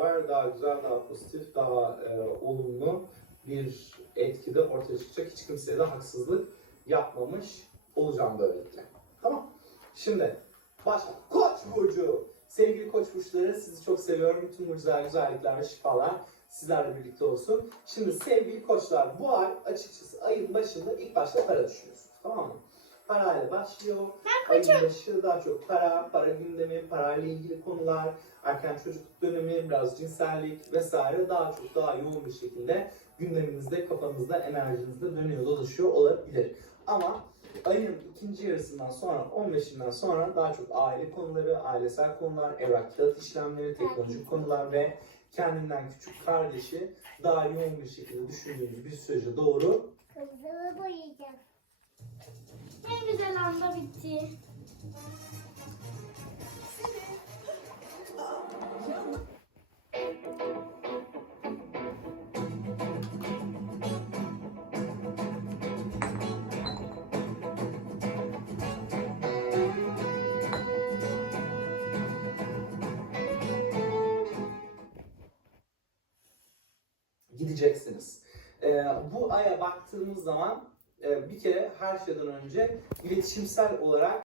beraber daha güzel, daha pozitif, daha e, olumlu bir etki de ortaya çıkacak. Hiç kimseye de haksızlık yapmamış olacağım böylelikle. Tamam. Şimdi başla. Koç burcu. Sevgili koç burçları sizi çok seviyorum. Bütün burçlar, güzellikler ve şifalar sizlerle birlikte olsun. Şimdi sevgili koçlar bu ay açıkçası ayın başında ilk başta para düşünüyorsunuz. Tamam mı? Parayla başlıyor. Ayın başı daha çok para, para gündemi, parayla ilgili konular, erken çocukluk dönemi, biraz cinsellik vesaire daha çok daha yoğun bir şekilde gündeminizde, kafanızda, enerjinizde dönüyor, dolaşıyor olabilir. Ama ayın ikinci yarısından sonra, 15'inden sonra daha çok aile konuları, ailesel konular, evrak kağıt işlemleri, teknolojik konular ve kendinden küçük kardeşi daha yoğun bir şekilde düşündüğünüz bir sürece doğru anda bitti. gideceksiniz. Ee, bu aya baktığımız zaman bir kere her şeyden önce iletişimsel olarak